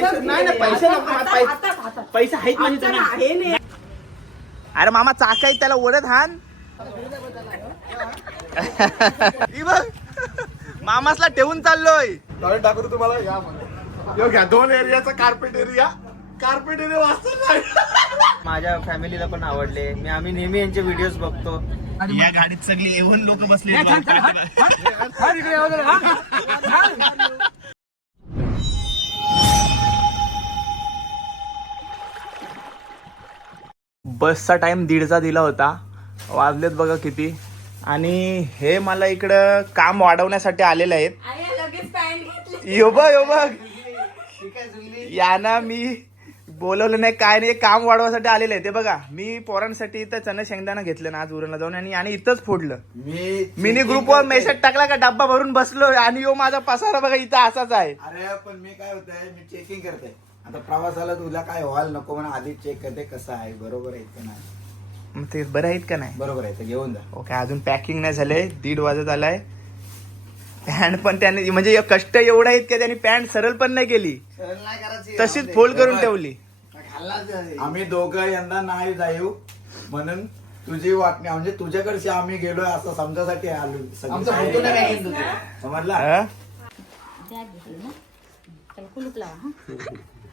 पैसे नाही नाही पैसे नको मला पैसे पैसे आहेत म्हणजे त्यांना. अरे मामा चाका आहेत त्याला ओढत हान. ही बघ. मामासला ठेवून चाललोय. डायरेक्ट दाखवतो तुम्हाला या घ्या दोन एरियाचा कार्पेट एरिया कार्पेट एरिया वाचत नाही माझ्या फॅमिलीला पण आवडले. मी आम्ही नेहमी यांचे व्हिडिओज बघतो. या गाडीत सगळे एवन लोक बसले बसचा टाइम दीडचा दिला होता. वाजलेत बघा किती. आणि हे मला इकडं काम वाढवण्यासाठी आलेले आहेत. यो बघ यो बघ. यांना मी बोलवलं नाही काय नाही काम वाढवायसाठी आलेले आहे ते बघा मी पोरांसाठी इथं चणे शेंगदाणा घेतलं ना आज उरणला जाऊन आणि आणि इथंच फोडलं. मी मिनी ग्रुपवर मेसेज टाकला का डब्बा भरून बसलो आणि यो माझा पसारा बघा इथं असाच आहे. अरे पण मी काय होतंय मी चेकिंग करते आता प्रवासाला तुला काय व्हायला नको म्हणून आधी चेक करते कसं आहे बरोबर आहे का नाही? मग ते बरं आहेत का नाही? बरोबर आहे ते घेऊन जा. ओके अजून पॅकिंग नाही झालंय दीड वाजत आलाय. पॅन्ट पण त्याने म्हणजे कष्ट एवढं आहेत की त्यांनी पॅन्ट सरळ पण नाही केली. तशीच फोल्ड करून ठेवली. आम्ही दोघं यंदा नाही जाऊ म्हणून तुझी वाटणी म्हणजे तुझ्याकडची आम्ही गेलोय असं समजासाठी आलो. समजला? हा?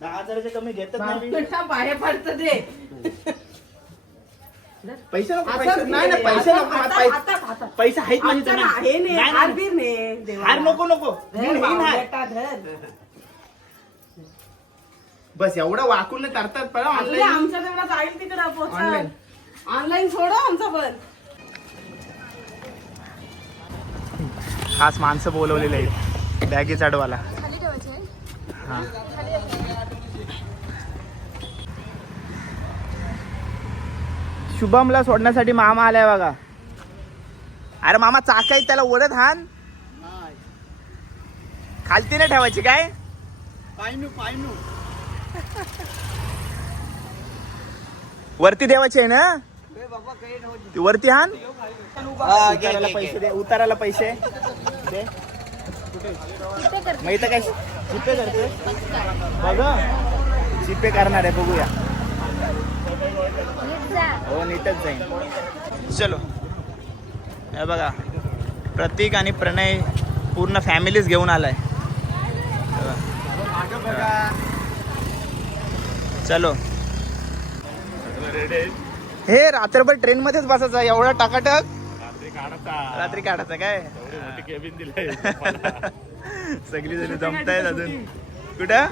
दहा हजाराचे कमी घेतच नाही मी. बाहेर पडत दे पैसे नको असं पैसे नाही नाही पैसे नको मला पैसे आता- आता. पैसे आहेत म्हणजे. आहे नाही, हार नाही. बीर ने, देवा. हार नको नको धर हार. धर. बस एवढं वाकून नाही तरतात पण ऑनलाईन आमच्या तेवढा जाईल तिकडे Online. ऑनलाईन सोडा आमचा पण खास माणसं बोलवलेले आहेत बॅगी चढवाला खाली ठेवायचे हा शुभमला सोडण्यासाठी मामा आलाय बघा. अरे मामा चाका आहेत त्याला ओढत हान. खालती नाही ठेवायची काय? वरती देवाची आहे ना? ती वरती हान. उतारायला पैसे दे उतारायला पैसे. इथं काय? जीपे करते. बघ. जीपे करणार आहे बघूया. हो नीटच जाईन. चलो. हे बघा प्रतीक आणि प्रणय पूर्ण फॅमिलीच घेऊन आलाय. चलो. हे रात्रभर ट्रेन मध्येच बसायचं एवढा टाकाटक. रात्री काढायचा काय? सगळी जण जमतायत अजून. कुठं?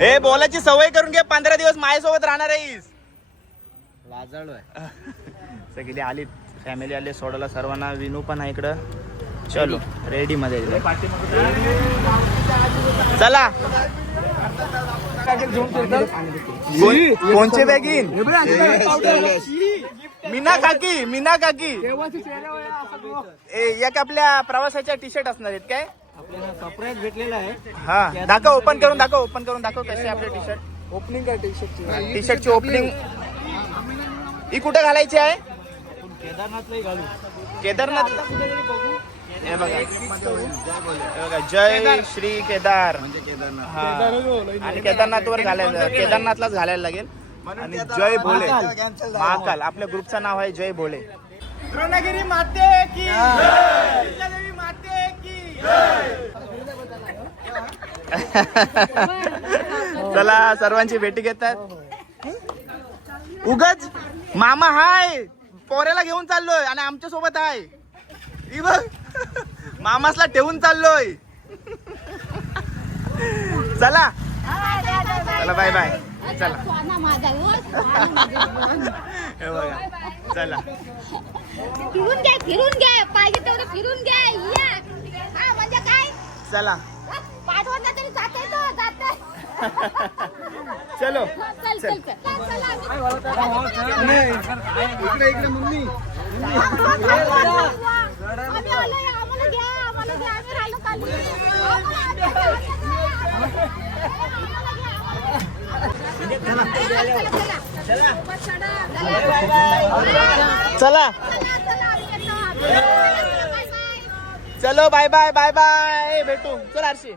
हे बोलायची सवय करून घे पंधरा दिवस माझ्यासोबत राहणार आहेस. लाजाळू सगळी आली फॅमिली आली सोडायला सर्वांना विनू पण आहे इकडं. चलो रेडी मध्ये चला. कोण- कोणचे बॅगिन मीना काकी मीना काकी. ए, एक आपल्या प्रवासाच्या टी शर्ट असणार आहेत काय? आपल्याला सरप्राईज भेटलेला आहे. हा दाखव ओपन करून दाखव ओपन करून दाखव कसे आपले टी शर्ट ओपनिंग काय टी शर्टची टी शर्टची ओपनिंग ही कुठे घालायची आहे? केदारनाथलाही घालू. केदारनाथ हे बघा. हे बघा जय श्री केदार. हा. आणि केदारनाथ वर घालायचं केदारनाथलाच घालायला लागेल. आणि जय भोले. महाकाल. आपल्या ग्रुपचं नाव आहे जय भोले. द्रोणगिरी माते की दुर्गादेवी माते की चला सर्वांची भेटी घेतात. उगच मामा हाय. पोऱ्याला घेऊन चाललोय आणि आमच्यासोबत आहे बघ. मामासला ठेवून चाललोय. चला. चला बाय बाय चला. हे बघा. चला. फिरून घ्या फिरून घ्या पाहिजे तेवढं फिरून घ्या या. हा म्हणजे काय? चला. पाठवत तरी जाते तो जाते चलो. चल चल चल. चल. इकडे इकडे मम्मी. आम्ही आलोय आम्हाला घ्या आम्हाला घ्या आम्ही राहिलो खाली. आम्हाला घ्या, आम्हाला घ्या. चला, चला, चला. चला. चला, चला, आम्ही येतो, आम्ही येतो. चलो बाय बाय बाय बाय भेटू. चल आरशी.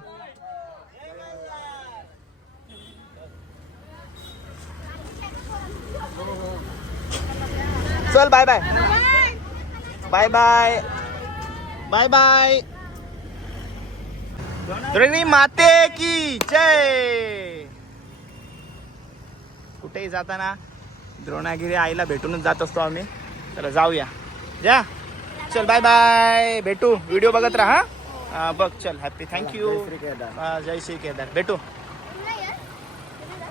चल bye bye bye bye bye bye द्रोणी माते की जय. कुठेही जाताना द्रोणागिरी आईला भेटूनच जात असतो आम्ही. तर जाऊया. जा. चल बाय बाय भेटू. व्हिडिओ बघत राहा. हा, बघ चल. हॅपी थँक्यू जय श्री केदार. भेटू.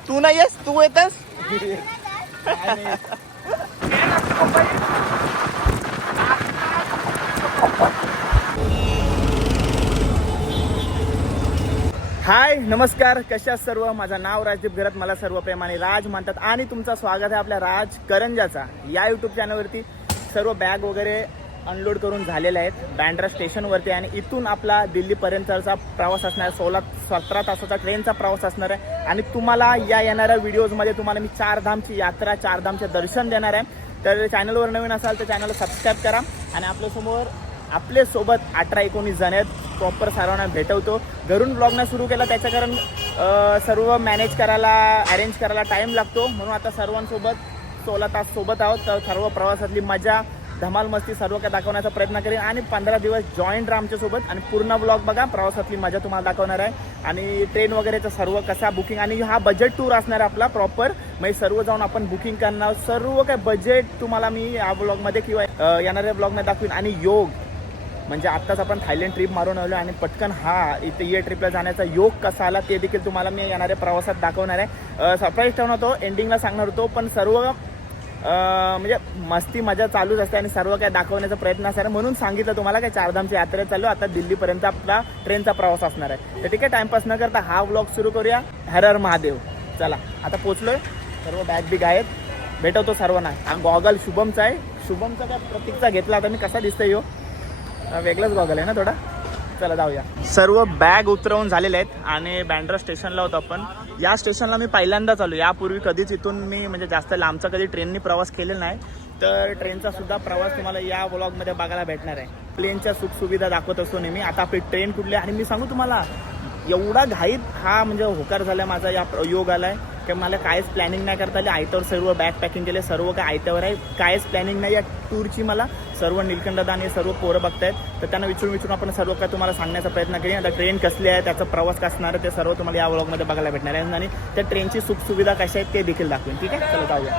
तू नाही येस तू येतस? हाय नमस्कार. कशा सर्व? माझं नाव राजदीप घरात. मला सर्व प्रेमाने राज म्हणतात आणि तुमचं स्वागत आहे आपल्या राज करंजाचा या यूट्यूब चॅनलवरती सर्व बॅग वगैरे अनलोड करून झालेले आहेत. बँड्रा स्टेशनवरती आणि इथून आपला दिल्लीपर्यंतचा प्रवास असणार आहे. सोळा सतरा तासाचा ट्रेनचा प्रवास असणार आहे. आणि तुम्हाला या येणाऱ्या व्हिडिओजमध्ये तुम्हाला मी चारधामची यात्रा चारधामचे दर्शन देणार आहे. तर चॅनलवर नवीन असाल तर चॅनलला सबस्क्राईब करा. आणि आपल्यासमोर आपल्यासोबत अठरा एकोणीस जण आहेत. प्रॉपर सर्वांना भेटवतो. घरून ब्लॉगनं सुरू केला त्याच्या कारण सर्व मॅनेज करायला अरेंज करायला टाईम लागतो. म्हणून आता सर्वांसोबत सोळा तास सोबत आहोत. तर सर्व प्रवासातली मजा धमाल मस्ती सर्व काय दाखवण्याचा प्रयत्न करेन. आणि पंधरा दिवस जॉईंट राहा आमच्यासोबत आणि पूर्ण ब्लॉग बघा. प्रवासातली मजा तुम्हाला दाखवणार आहे. आणि ट्रेन वगैरेचं सर्व कसा बुकिंग आणि हा बजेट टूर असणार आहे आपला प्रॉपर म्हणजे सर्व जाऊन आपण बुकिंग करणार सर्व काय बजेट तुम्हाला मी या ब्लॉगमध्ये किंवा येणाऱ्या ब्लॉगमध्ये दाखवीन. आणि योग. म्हणजे आत्ताच आपण थायलंड ट्रिप मारून आलो आणि पटकन हा इथे ये ट्रिपला जाण्याचा योग कसा आला ते देखील तुम्हाला मी येणाऱ्या प्रवासात दाखवणार आहे. सरप्राईज ठेवणार होतो. एंडिंगला सांगणार होतो. पण सर्व म्हणजे मस्ती मजा चालूच असते आणि सर्व काही दाखवण्याचा प्रयत्न असणार आहे. म्हणून सांगितलं तुम्हाला काय चारधामची यात्रा चालू आता दिल्लीपर्यंत आपला ट्रेनचा प्रवास असणार आहे. तर ठीक आहे टाइमपास न करता हा व्लॉग सुरू करूया. हर हर महादेव. चला आता पोचलोय. सर्व बॅग बिग आहेत. भेटवतो सर्वांना. हा गॉगल शुभमचा आहे. शुभमचा काय प्रतीकचा घेतला आता मी कसा दिसतोय यो? वेगळाच गॉगल आहे ना थोडा? चला जाऊया. सर्व बॅग उतरवून झालेले आहेत आणि बँड्रा स्टेशनला होतो आपण. या स्टेशनला मी पहिल्यांदाच आलो यापूर्वी कधीच इथून मी म्हणजे जास्त लांबचा कधी ट्रेननी प्रवास केलेला नाही तर ट्रेनचा सुद्धा प्रवास तुम्हाला या व्लॉगमध्ये बघायला भेटणार आहे. प्लेनच्या सुखसुविधा दाखवत असतो नेहमी. आता आपली ट्रेन कुठली आहे? आणि मी सांगू तुम्हाला एवढा घाईत हा म्हणजे होकार झाला माझा या प्रयोग आला आलाय की मला कायच प्लॅनिंग नाही करता आली. आयत्यावर सर्व बॅग पॅकिंग केले. सर्व काय आयत्यावर आहे. कायच प्लॅनिंग नाही. या टूरची मला सर्व निलकंठदान हे सर्व पोरं बघतायत. तर त्यांना विचारून विचारून आपण सर्व काय तुम्हाला सांगण्याचा प्रयत्न करेन. आता ट्रेन कसली आहे त्याचा प्रवास कसणार आहे ते सर्व तुम्हाला या व्लॉगमध्ये बघायला भेटणार आहे. आणि त्या ट्रेनची सुखसुविधा कशा आहेत ते देखील दाखवेन. ठीक आहे? चला जाऊया.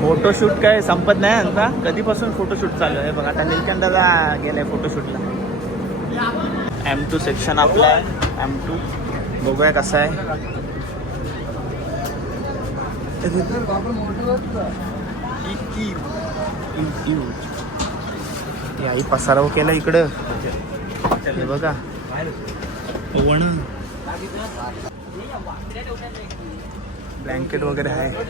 फोटोशूट काय संपत नाही आता. कधीपासून फोटोशूट चालू आहे? बघा आता निलकंठला गेलाय फोटोशूटला एम टू सेक्शन आपला आहे. एम टू बघूया कसं आहे. हे आई पसाराव केला इकडं. हे बघा. वण. ब्लँकेट वगैरे आहे.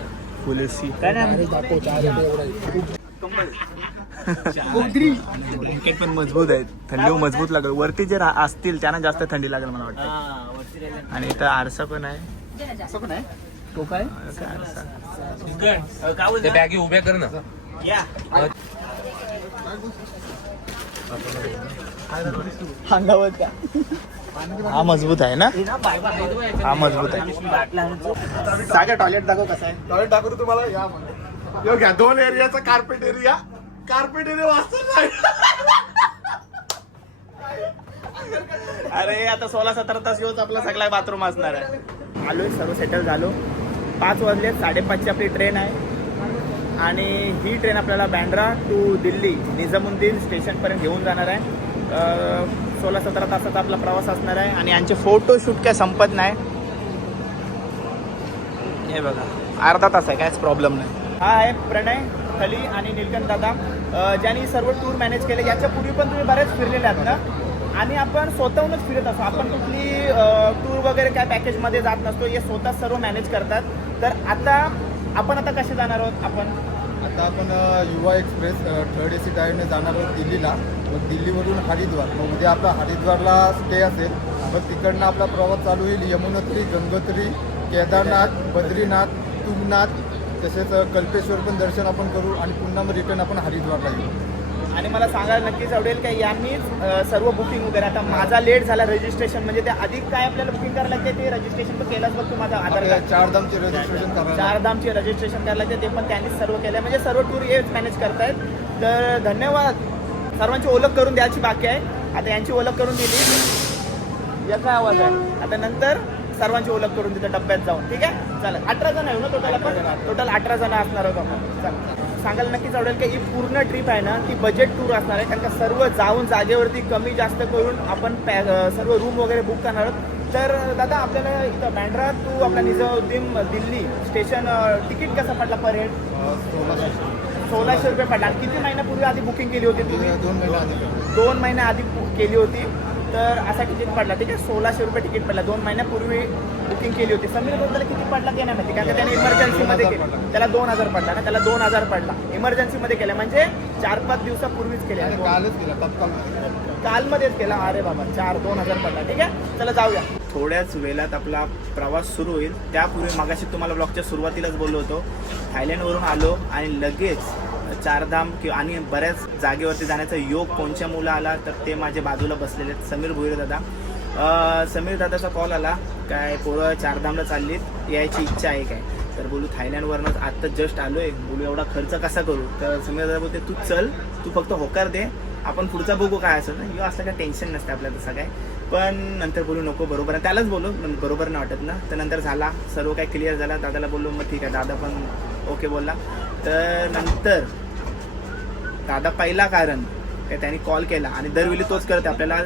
नाही ब्लँकेट पण मजबूत आहे थंडी मजबूत लागेल. वरती जे असतील त्यांना जास्त थंडी लागेल मला वाटतं. आणि इथं आरसा पण आहे? तो काय? ते बॅगी उभ्या कर ना. अंगावर का हा मजबूत आहे ना? हा मजबूत आहे. सागर टॉयलेट दाखव कसं आहे. टॉयलेट दाखवतो तुम्हाला? या यो घ्या दोन एरियाचा कार्पेट एरिया कार्पेट एरिया वाचत नाही अरे आता सोळा सतरा तास येऊच आपला सगळा बाथरूम असणार आहे. आलोय सर्व सेटल झालो. पाच वाजले साडेपाचची आपली ट्रेन आहे. आणि ही ट्रेन आपल्याला बँड्रा टू दिल्ली निजामुद्दीन स्टेशनपर्यंत घेऊन जाणार आहे. सोळा सतरा तासाचा आपला प्रवास असणार आहे. आणि यांचे फोटोशूट काय संपत नाही. हे बघा अर्धा तास आहे कायच प्रॉब्लेम नाही. हा आहे प्रणय खली आणि निलकंठ दादा. ज्यांनी सर्व टूर मॅनेज केले याच्या पूर्वी पण तुम्ही बरेच फिरलेले आहात ना? आणि आपण स्वतःहूनच फिरत असतो. आपण कुठली टूर वगैरे काय पॅकेजमध्ये जात नसतो. हे स्वतः सर्व मॅनेज करतात. तर आता आपण आता कसे जाणार आहोत? आपण आता आपण युवा एक्सप्रेस थर्ड ए सी जाणार आहोत दिल्लीला. मग दिल्लीवरून हरिद्वार. मग उद्या आपला हरिद्वारला स्टे असेल. मग तिकडनं आपला प्रवास चालू होईल यमुनोत्री गंगोत्री केदारनाथ बद्रीनाथ तुंगनाथ. तसेच कल्पेश्वर पण दर्शन आपण करू आणि पुन्हा मग रिटर्न आपण हरिद्वारला येऊ. आणि मला सांगायला नक्कीच आवडेल की यांनीच सर्व बुकिंग वगैरे आता माझा लेट झाला रजिस्ट्रेशन म्हणजे ते अधिक काय आपल्याला बुकिंग करायला लागते ते रजिस्ट्रेशन तर केलंच बघ तू माझा आधार कार्ड चारधामचे रजिस्ट्रेशन चारधामचे रजिस्ट्रेशन करायला लागते ते पण त्यांनीच सर्व केलं म्हणजे सर्व टूर हेच मॅनेज करतायत. तर धन्यवाद. सर्वांची ओळख करून द्यायची बाकी आहे. आता यांची ओळख करून दिली. याचा आवाज आहे. आता नंतर सर्वांची ओळख करून देतो डब्यात जाऊन. ठीक आहे? चालेल. अठरा जण आहे ना टोटल आपण? टोटल अठरा जण असणार आहोत आपण. चालेल. सांगायला नक्कीच आवडेल की ही पूर्ण ट्रिप आहे ना ती बजेट टूर असणार आहे. कारण का सर्व जाऊन जागेवरती कमी जास्त करून आपण पॅ सर्व रूम वगैरे बुक करणार आहोत. तर दादा आपल्याला इथं बँड्रा टू आपला निजामुद्दीन दिल्ली स्टेशन तिकीट कसं पडला पर हेड सोळाशे रुपये. पडला. किती महिन्यापूर्वी आधी बुकिंग केली होती तुम्ही? दोन महिने आधी दोन महिन्या आधी बुक केली होती. तर असा तिकीट पडला. ठीक आहे सोळाशे रुपये तिकीट पडला. दोन महिन्यापूर्वी बुकिंग केली होती. समीरबद्दल किती पडला ते नाही माहिती. कारण का त्याने इमर्जन्सीमध्ये केलं. त्याला दोन हजार पडला ना त्याला दोन हजार पडला. इमर्जन्सीमध्ये केलं. म्हणजे चार पाच दिवसापूर्वीच केले. कालच केला कालमध्येच केला. अरे बाबा चार दोन हजार पडला. ठीक आहे? चला जाऊया. थोड्याच वेळात आपला प्रवास सुरू होईल. त्यापूर्वी मागाशी तुम्हाला ब्लॉगच्या सुरुवातीलाच बोललो होतो. थायलंडवरून आलो आणि लगेच चारधाम किंवा आणि बऱ्याच जागेवरती जाण्याचा योग कोणच्या मुलं आला तर ते माझ्या बाजूला बसलेले आहेत. समीर भोईर दादा. समीर दादाचा कॉल आला. काय पोरं चारधामला चाललीत यायची इच्छा आहे काय? तर बोलू थायलंडवरनं आत्ता जस्ट आलोय. बोलू एवढा खर्च कसा करू? तर समीर दादा बोलते तू चल तू फक्त होकार दे. आपण पुढचा बघू काय असेल ना किंवा असं काय टेन्शन नसतं आपल्याला तसं काय. पण नंतर बोलू नको बरोबर आहे. त्यालाच बोलू बरोबर नाही वाटत ना. तर नंतर झाला सर्व काय क्लिअर झाला. दादाला बोललो मग ठीक आहे दादा पण ओके बोलला. तर नंतर दादा पहिला कारण काय त्यांनी कॉल केला आणि दरवेळी तोच करते आपल्याला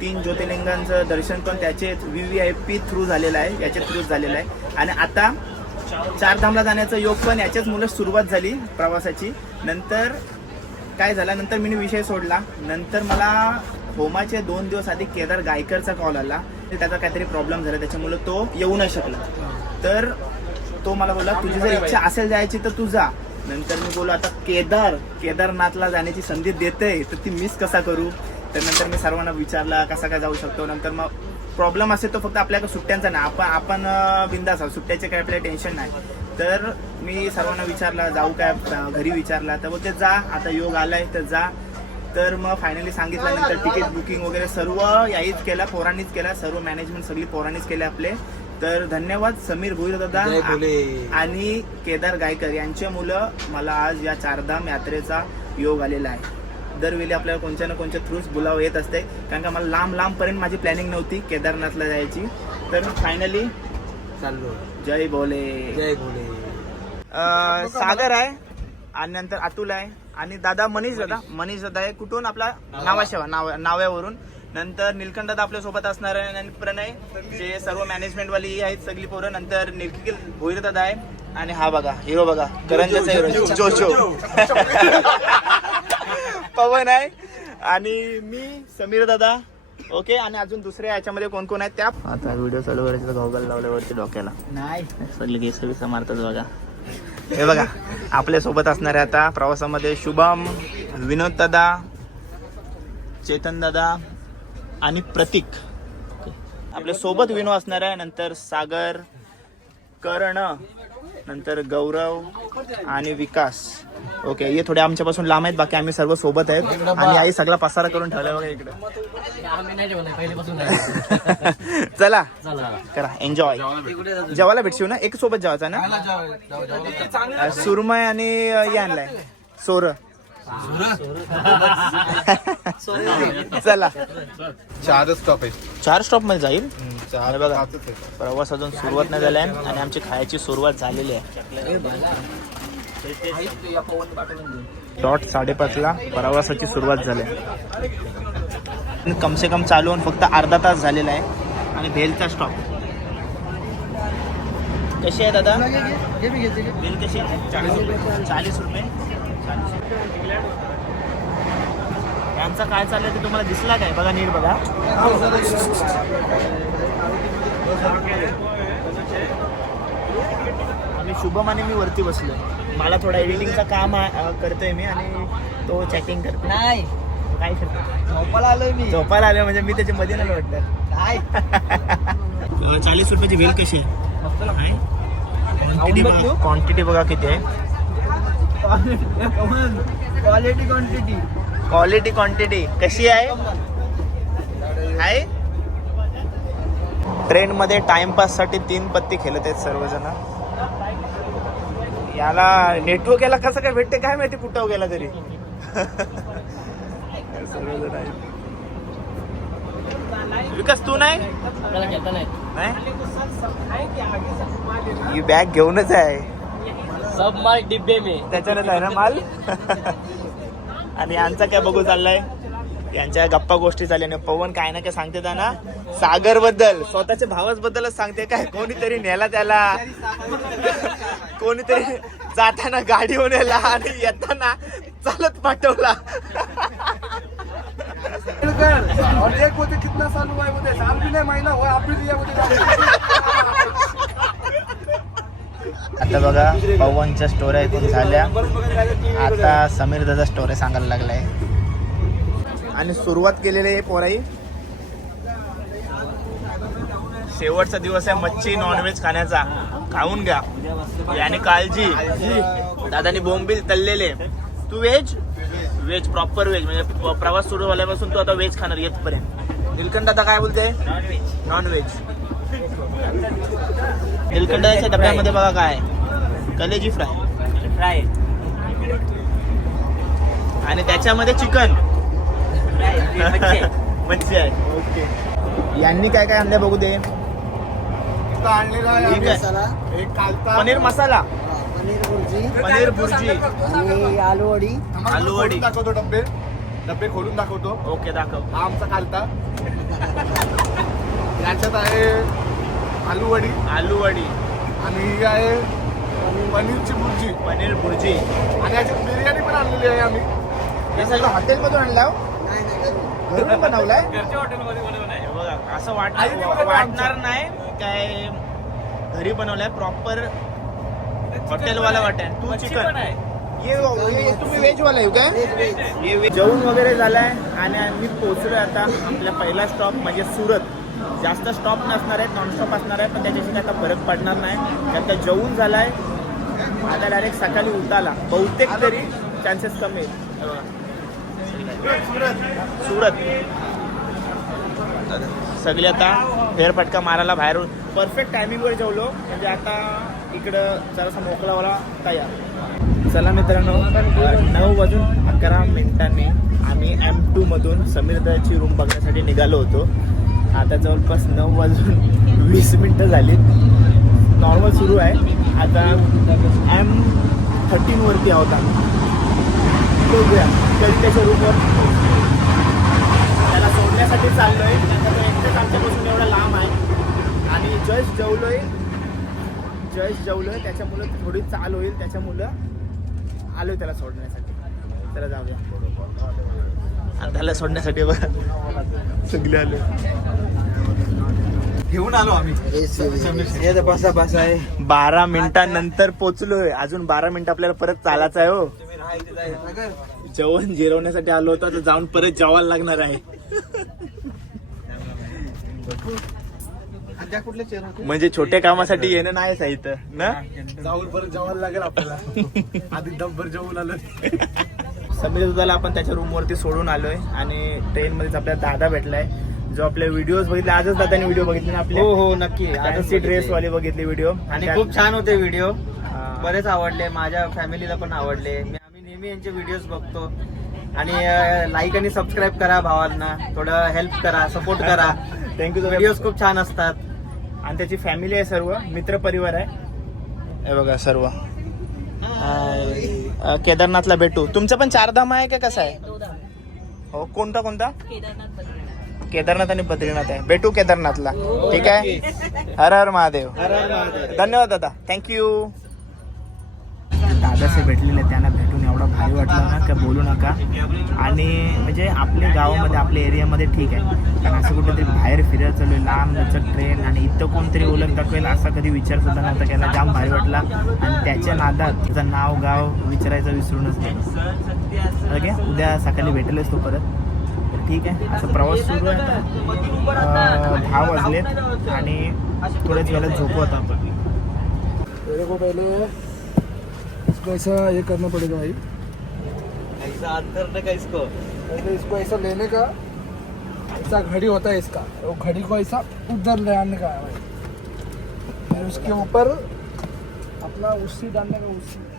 तीन ज्योतिर्लिंगांचं दर्शन पण त्याचे V V I P through झालेलं आहे याच्या थ्रू झालेलं आहे. आणि आता चारधामला जाण्याचं योग पण याच्याच मुलं सुरुवात झाली प्रवासाची. नंतर काय झालं? नंतर मी विषय सोडला. नंतर मला होमाचे दोन दिवस आधी केदार गायकरचा कॉल आला. तर त्याचा काहीतरी प्रॉब्लेम झाला त्याच्यामुळे तो येऊ नाही शकला. तर तो मला बोला तुझी जर इच्छा असेल जायची तर तू जा. नंतर मी बोलू आता केदार केदारनाथला जाण्याची संधी देते तर ती मिस कसा करू? तर नंतर मी सर्वांना विचारला कसा काय जाऊ शकतो? नंतर मग प्रॉब्लेम असेल तो फक्त आपल्याकडे सुट्ट्यांचा नाही. आपण आपण बिंदास आहोत. सुट्ट्याचे काय आपल्याला टेन्शन नाही. तर मी सर्वांना विचारला जाऊ काय? घरी विचारला तर बोलते जा आता योग आलाय तर जा. तर मग फायनली सांगितल्यानंतर तिकीट बुकिंग वगैरे सर्व याहीच केला पोरांनीच केला सर्व मॅनेजमेंट सगळी पोरांनीच केले आपले. तर धन्यवाद समीर भोईर दादा आणि केदार गायकर यांचे मुलं मला आज या चारधाम यात्रेचा योग आलेला आहे. दरवेळी आपल्याला कोणत्या ना कोणत्या थ्रूच बोलावं येत असते. कारण का मला लांब लांबपर्यंत माझी प्लॅनिंग नव्हती केदारनाथला जायची. तर फायनली चाललो. जय बोले जय भोले. अं, सागर आहे आणि नंतर अतुल आहे. आणि दादा मनीष दादा मनीष दादा आहे कुठून आपला नावाशेवा नाव नाव्यावरून. नंतर निलकंठ दादा आपल्यासोबत असणार आहे आणि प्रणय जे सर्व मॅनेजमेंट वाली आहेत सगळी पोरं. नंतर निलकिल भोईर दादा आहे आणि हा बघा हिरो बघा. करंजाचा हिरो जोशो पवन आहे. आणि मी समीर दादा. ओके आणि अजून दुसरे याच्यामध्ये कोण कोण आहेत त्या आता व्हिडिओ चालू करायचं गॉगल लावल्यावरती डोक्याला. नाही. सगळे केस बिस मारतात बघा. हे बघा आपल्यासोबत असणारे आता प्रवासामध्ये शुभम विनोद दादा चेतन दादा आणि प्रतीक. आपल्यासोबत विनो असणार आहे नंतर सागर कर्ण. नंतर गौरव आणि विकास. ओके हे थोडे आमच्यापासून लांब आहेत बाकी आम्ही सर्व सोबत आहेत. आणि आई सगळा पसारा करून ठेवला बघा इकडे. चला. करा एन्जॉय जेवायला भेटशीव ना? एक सोबत जेवायचा ना? सुरमय आणि हे आणलाय. सोर. चला. चारच स्टॉप आहे. चार स्टॉपमध्ये जाईल? अरे बघा. आहे. प्रवास अजून सुरुवात नाही झालाय आणि आमची खायची सुरुवात झालेली आहे. डॉट साडेपाचला प्रवासाची सुरुवात झाली. आहे. कमसे कम चालवून फक्त अर्धा तास झालेला आहे आणि भेलचा स्टॉप कशी आहे दादा? भेल कशी आहे? चाळीस रुपये. चाळीस रुपये. यांचा काय चाललंय ते तुम्हाला दिसला काय? बघा नीट बघा. आम्ही शुभम आणि मी वरती बसलो मला थोडा एडिटिंगचं काम करतोय मी आणि तो चॅटिंग करतो नाही. काय करतो झोपाला आलोय मी. झोपायला आले म्हणजे मी त्याच्या मध्ये नाही. वाटतं काय चाळीस रुपयाची वेल कशी आहे. क्वांटिटी बघा किती आहे. क्वालिटी क्वांटिटी क्वालिटी क्वांटिटी कशी आहे? आहे? ट्रेन मध्ये टाइमपाससाठी तीन पत्ती खेळत आहेत सर्वजण. याला नेटवर्क याला कसं काय भेटते? काय माहिती कुठं गेला तरी. सर्वजण आहेत. विकास तू नाही? नाही. ही बॅग घेऊनच आहे. सब माल डिब्बे में. त्याच्यानंच आहे ना माल? आणि यांचा काय बघू चाललाय? यांच्या गप्पा गोष्टी झाल्या आणि पवन काय ना काय सांगते त्यांना सागरबद्दल स्वतःच्या भावाच बद्दलच सांगते काय कोणीतरी नेला त्याला. कोणीतरी जाताना गाडीवर नेला आणि येताना चालत पाठवला. एक कितना साल हुआ है बोलते साल भी नहीं हुआ आप भी दिया बोलते आता बघा पवनच्या स्टोऱ्या ऐकून झाल्या. आता समीर दादा स्टोरी सांगायला लागलाय. आणि सुरुवात केलेली आहे पोराई. शेवटचा दिवस आहे मच्छी नॉनव्हेज खाण्याचा. खाऊन घ्या. याने काळजी. दादानी बोंबील तळलेले तू व्हेज व्हेज प्रॉपर व्हेज म्हणजे प्रवास सुरू झाल्यापासून तू आता व्हेज खाणार येतपर्यंत. निलकंठ दादा काय बोलते? नॉन व्हेज निलकंठाच्या डब्यामध्ये बघा काय कलेजी फ्राय. फ्राय आणि त्याच्यामध्ये चिकन. मच्छी आहे. ओके. यांनी काय काय आणलंय बघू दे. आणलेला पनीर मसाला. पनीर भुर्जी. पनीर भुर्जी. आणि आलू वडी आलू वडी. दाखवतो डब्बे. डब्बे खोलून दाखवतो. ओके दाखव. हा आमचा कालता. याच्यात आहे आलू वडी आलू वडी आणि ही आहे पनीरची भुर्जी. पनीर भुर्जी. आणि याच्यात बिर्याणी पण आणलेली आहे आम्ही. हे सगळं हॉटेलमधून आणलं? घरून बनवलाय? बघा असं वाट ती वाटणार नाही काय घरी बनवलंय प्रॉपर हॉटेलवाला वाटेल. तू चिकन ये ये तुम्ही व्हेज वाला आहे काय ये व्हेज जेवण वगैरे झालाय आणि आम्ही पोहोचलोय आता आपला पहिला स्टॉप म्हणजे सुरत. जास्त स्टॉप नसणार आहेत नॉनस्टॉप असणार आहे पण त्याच्याशी काय आता फरक पडणार नाही. आता जेवून झालाय आता डायरेक्ट सकाळी उताला बहुतेक तरी चान्सेस कमी आहेत. हे बघा. सुरत. सगळे आता फेरफटका मारायला बाहेर. परफेक्ट टायमिंगवर जेवलो. म्हणजे आता इकडं जरासा मोकळावाला तयार. चला मित्रांनो नऊ वाजून अकरा मिनिटांनी आम्ही एम टू मधून समीरदाची रूम बघण्यासाठी निघालो होतो. आता जवळपास नऊ वाजून वीस मिनटं झाली नॉर्मल सुरू आहे. आता एम थर्टीनवरती आहोत आम्ही. बघूया. कधी त्याच्या रूमवर त्याला सोडण्यासाठी चाललोय. त्याचा एकटेच आमच्यापासून एवढा लांब आहे. आणि जस्ट जेवलोय. जस्ट जेवलोय. त्याच्यामुळं थोडी चाल होईल. त्याच्यामुळं आलोय त्याला सोडण्यासाठी. त्याला जाऊया. आणि त्याला सोडण्यासाठी बघा. सगळे आलो. घेऊन आलो आम्ही. तर बसा बसा आहे बारा मिनिटांनंतर पोचलोय. अजून बारा मिनिटं आपल्याला परत चालायचं आहे हो. जेवण जिरवण्यासाठी आलो होतो आता जाऊन परत जेवायला लागणार आहे. कुठले चेअर होते म्हणजे छोट्या कामासाठी येणं आहे इथं ना? जाऊन परत जेवायला लागेल आपल्याला. आधी डब्बर जेवून आलो. समीर दुधाला आपण त्याच्या रूम वरती सोडून आलोय आणि ट्रेन मध्येच आपल्याला दादा भेटलाय. जो आपले व्हिडिओ बघितले आजच दादाने व्हिडिओ बघितले ना आपले? हो हो नक्की. फॅन्सी ड्रेस वाले बघितले. व्हिडिओ आणि खूप छान होते व्हिडिओ. बरेच आवडले माझ्या फॅमिलीला पण आवडले. मी यांचे व्हिडिओज बघतो. आणि लाईक आणि सबस्क्राईब करा भावांना. थोडं हेल्प करा सपोर्ट करा. थँक्यू व्हिडिओज खूप छान असतात. आणि त्याची फॅमिली आहे सर्व. मित्र परिवार आहे. हे बघा सर्व. केदारनाथला भेटू. तुमचं पण चारधाम आहे का? कसं आहे? हो कोणता कोणता? केदारनाथ आणि बद्रीनाथ आहे. भेटू केदारनाथला. ठीक आहे? हर हर महादेव. धन्यवाद दादा. थँक्यू दादासे भेटलेले त्यांना भेटून एवढं भारी वाटलं. ना का बोलू नका. आणि म्हणजे आपल्या गावामध्ये आपल्या एरियामध्ये ठीक आहे. कारण असं कुठेतरी बाहेर फिरायला चालू आहे लांब लचक ट्रेन आणि इथं कोणतरी ओळख दाखवेल असा कधी विचार सुद्धा नव्हता केला. जाम भारी वाटला. आणि त्याच्या नादात त्याचं नाव गाव विचारायचं विसरूनच गेलो. ओके? उद्या सकाळी भेटेलच तो परत. ठीक आहे. असं प्रवास सुरू आहे दहा वाजलेत आणि थोड्याच वेळात झोपू आता आपण. ऐसा ये करना पड़ेगा भाई। ऐसा करने करना का इसको? पहले इसको ऐसा लेने का ऐसा घड़ी होता है इसका। वो घड़ी को ऐसा उधर ले आने का है भाई। उसके ऊपर अपना उसी डालने का उसी।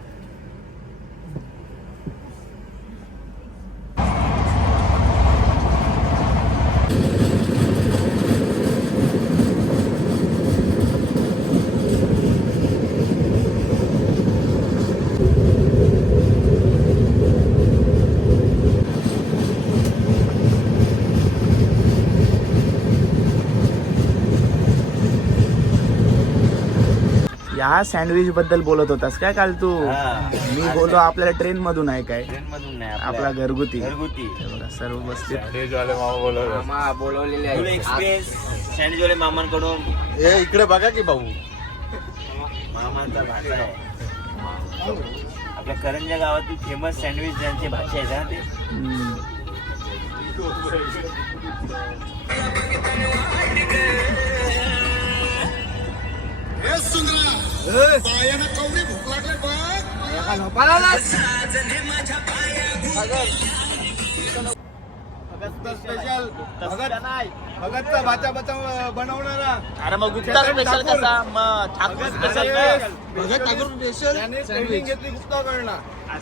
या सँडविच बद्दल बोलत होतास काय काल तू. मी बोलो आपल्याला ट्रेन मधून आहे काय? ट्रेन मधून नाही आपला घरगुती. घरगुती. बघा, सर्व बसले मामा बोलवलेले तुला एक्सपिरियन्स सँडविचवाले मामांकडून. ए इकडे बघा की भाऊ. मामांचा भाषा आहे. आपल्या करंजा गावातील फेमस सँडविच ज्यांची भाषा आहे ना ते. स्पेशल भगतचा भाचा बचा बनवणारा. अरे मग गुप्ता स्पेशल कसा? मग ठाकूर स्पेशल भगत ठाकूर स्पेशल त्याने ट्रेनिंग घेतली गुप्ताकडनं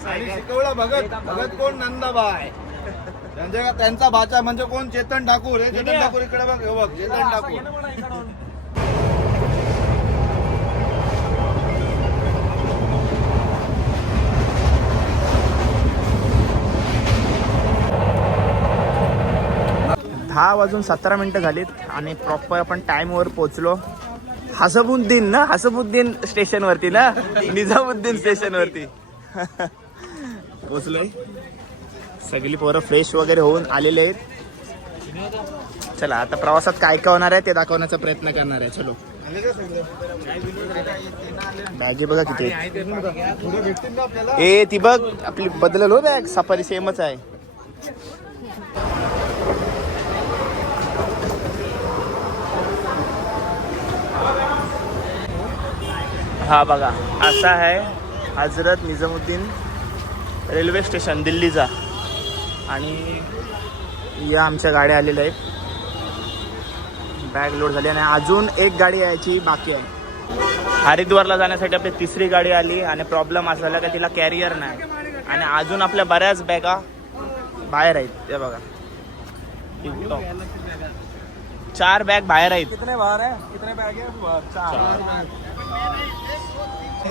आणि? शिकवलं भगत. भगत कोण? नंदाबाई. त्यांच्या त्यांचा भाचा म्हणजे कोण? चेतन ठाकूर. हे चेतन ठाकूर इकडे बघ हे बघ चेतन ठाकूर. दहा वाजून सतरा मिनटं झालीत आणि प्रॉपर आपण टाइमवर पोचलो हसबुद्दीन ना हसबुद्दीन स्टेशनवरती ना? निजामुद्दीन स्टेशनवरती पोचलोय सगळी पोरं फ्रेश वगैरे होऊन आलेले आहेत. चला आता प्रवासात काय काय होणार आहे ते दाखवण्याचा प्रयत्न करणार आहे. चलो. बॅगे बघा किती ए ती बघ आपली बदलल हो बॅग. सफारी सेमच आहे. हा बघा असा आहे हजरत निजामुद्दीन रेल्वे स्टेशन दिल्लीचा. आणि या आमच्या गाड्या आलेल्या आहेत. बॅग लोड झाली आणि अजून एक गाडी यायची बाकी आहे. हरिद्वारला जाण्यासाठी आपली तिसरी गाडी आली आणि प्रॉब्लेम असा झाला का तिला कॅरियर नाही. आणि अजून आपल्या बऱ्याच बॅगा बाहेर आहेत. ते बघा. चार बॅग बाहेर आहेत. कितने बाहर है कितने बैग है चार.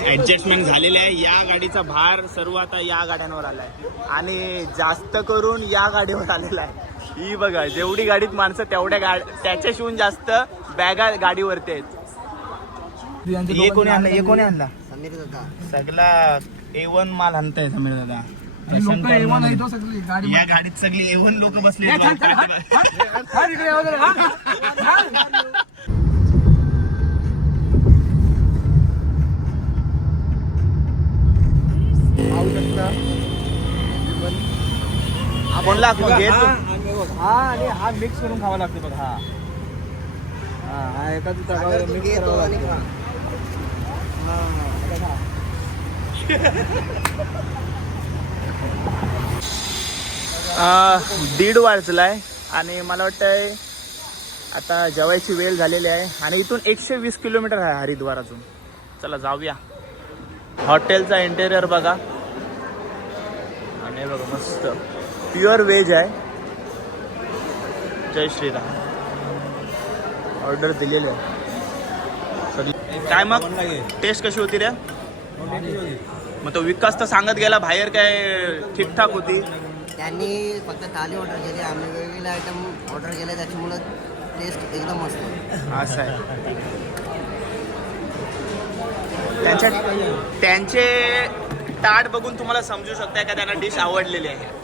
ऍडजस्टमेंट झालेले आहे या गाडीचा भार सर्व आता या गाड्यांवर आलाय आणि जास्त करून या गाडीवर आलेला आहे ही बघा जेवढी गाडीत माणसं तेवढ्या गाड त्याच्याशिवून जास्त बॅगा गाडीवरती आहेत हे कोणी आणला हे कोणी आणला सगळा ए वन माल आणताय समीर दादा या गाडीत सगळी ए वन लोक बसले कोणला घे तू. हा आणि हा मिक्स करून खावा लागते बघ हा. हा हा मिक्स करावा लागते. अं, दीड वाजलाय आणि मला वाटतंय आता जेवायची वेळ झालेली आहे. आणि इथून एकशे वीस किलोमीटर आहे हरिद्वार अजून. चला जाऊया. हॉटेलचा इंटेरियर बघा. आणि हे बघा मस्त. प्युअर व्हेज आहे. जय श्रीराम. ऑर्डर दिलेली आहे. सगळी- काय मग? टेस्ट कशी होती रे? मग तो विकास तर सांगत गेला बाहेर काय ठीकठाक होती? त्यांनी फक्त थाली ऑर्डर केली आम्ही वेगवेगळे आयटम ऑर्डर केले त्याच्यामुळं टेस्ट एकदम मस्त आहे. असं आहे. त्यांच्या त्यांचे ताट बघून तुम्हाला समजू शकता का त्यांना डिश आवडलेली आहे.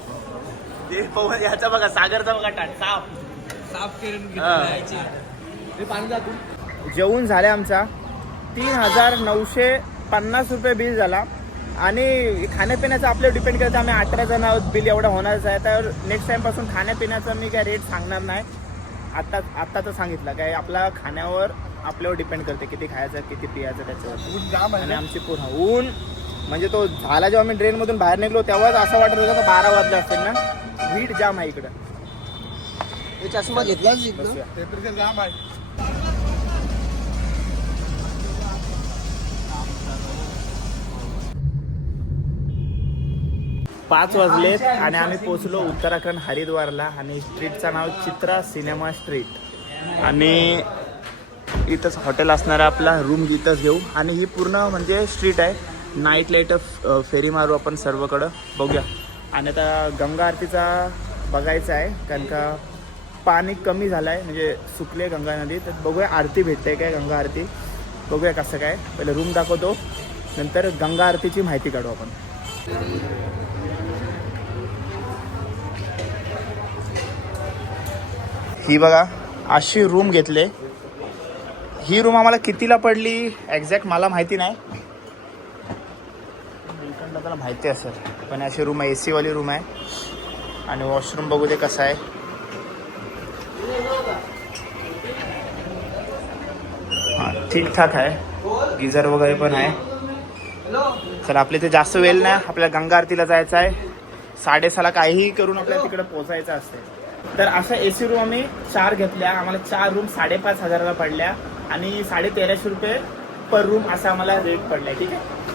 ते पवन याचा बघा सागरचा बघा साफ साफ जेवून झाले आमचा. तीन हजार नऊशे पन्नास रुपये बिल झाला. आणि खाण्यापिण्याचं आपल्यावर डिपेंड करतं आम्ही अठरा जण आहोत बिल एवढं होणारच आहे. तर नेक्स्ट टाइमपासून खाण्यापिण्याचं मी काय रेट सांगणार नाही. आत्ता आत्ता तर सांगितलं काय आपला खाण्यावर आपल्यावर डिपेंड करते किती खायचं किती पियाचं त्याच्यावर. आणि आमची पूर्ण ऊन म्हणजे तो झाला जेव्हा आम्ही ट्रेनमधून बाहेर निघलो तेव्हाच असं वाटत होतं का बारा वाजले असतील ना? वीट जाम आहे इकडं. हे चष्मा घेतला. टेम्परेचर जाम आहे. पाच वाजलेत आणि आम्ही पोचलो उत्तराखंड हरिद्वारला आणि स्ट्रीटचं नाव चित्रा सिनेमा स्ट्रीट. आणि इथंच हॉटेल असणारा आपला रूम इथंच घेऊ. आणि ही पूर्ण म्हणजे स्ट्रीट आहे. नाईट लाइट फेरी मारू आपण सर्वकडं. बघूया. आणि आता गंगा आरतीचा बघायचा आहे कारण का पाणी कमी झालं म्हणजे आहे म्हणजे सुकले गंगा नदी. तर बघूया आरती भेटते काय गंगा आरती. बघूया कसं काय. पहिले रूम दाखवतो. नंतर गंगा आरतीची माहिती काढू आपण. ही बघा अशी रूम घेतले. ही रूम आम्हाला कितीला पडली? एक्झॅक्ट मला माहिती नाही. इकडनं त्याला माहिती असेल. पण अशी रूम आहे ए सीवाली रूम आहे. आणि वॉशरूम बघू दे कसं आहे. हां ठीकठाक आहे. गिझर वगैरे पण आहे. चला आपले ते जास्त वेळ नाही आपल्या गंगा आरतीला जायचं आहे. साडेसहाला काहीही करून आपल्याला तिकडे पोचायचं असते तर अशा ए सी रूम आम्ही चार घेतल्या. आम्हाला चार रूम साडेपाच हजाराला पडल्या. आणि साडे तेराशे रुपये पर रूम असा आम्हाला रेट पडला ठीक आहे?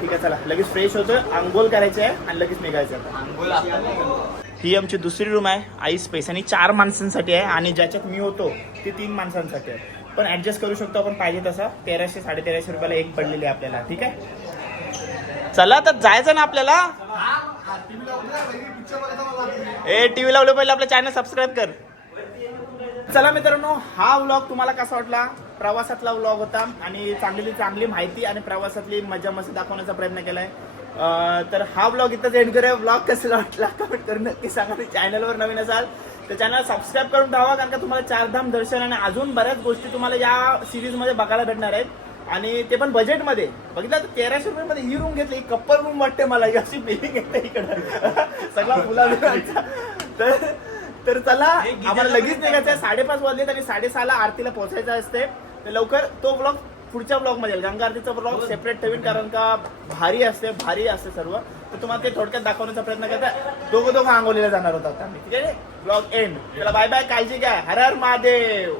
ठीक आहे चला. लगेच फ्रेश होतोय. आंघोळ करायचं आहे आणि लगेच निघायचं आहे. ही आमची दुसरी रूम आहे. आई स्पेस आणि चार माणसांसाठी आहे. आणि ज्याच्यात मी होतो ती तीन माणसांसाठी आहे. पण ऍडजस्ट करू शकतो आपण पाहिजे तसं. तेराशे साडे तेराशे रुपयाला एक पडलेली आहे आपल्याला. ठीक आहे? चला तर जायचं ना आपल्याला? ए टीव्ही लावलं पहिले आपलं चॅनल सबस्क्राईब कर. चला मित्रांनो हा व्लॉग तुम्हाला कसा वाटला? प्रवासातला व्लॉग होता आणि चांगली चांगली माहिती आणि प्रवासातली मजा मस्ती दाखवण्याचा प्रयत्न केलाय. तर हा व्लॉग इथंच एंड करूया. व्लॉग कसा वाटला कमेंट करून नक्की सांगा. तुम्ही चॅनलवर नवीन असाल तर चॅनल सबस्क्राईब करून ठेवा कारण का तुम्हाला चारधाम दर्शन आणि अजून बऱ्याच गोष्टी तुम्हाला या सिरीजमध्ये बघायला भेटणार आहेत. आणि ते पण बजेटमध्ये बघितलं तर तेराशे रुपये ही रूम घेतली कप्पल रूम वाटते मला. अशी बिल्डिंग येते इकडं. सगळा फुला. तर तर चला आम्हाला लगेच निघायचं आहे साडेपाच वाजलेत आणि साडेसहाला आरतीला पोहोचायचं असते. तर लवकर तो ब्लॉग पुढच्या ब्लॉगमध्ये येईल. गंगा आरतीचा ब्लॉग सेपरेट ठेवीन कारण का भारी असते भारी असते सर्व. तर तुम्हाला ते थोडक्यात दाखवण्याचा प्रयत्न करता. दोघं दोघं आंघोलीला जाणार होतात आम्ही. ठीक आहे ब्लॉग एंड चला बाय बाय काळजी घ्या. हर हर महादेव.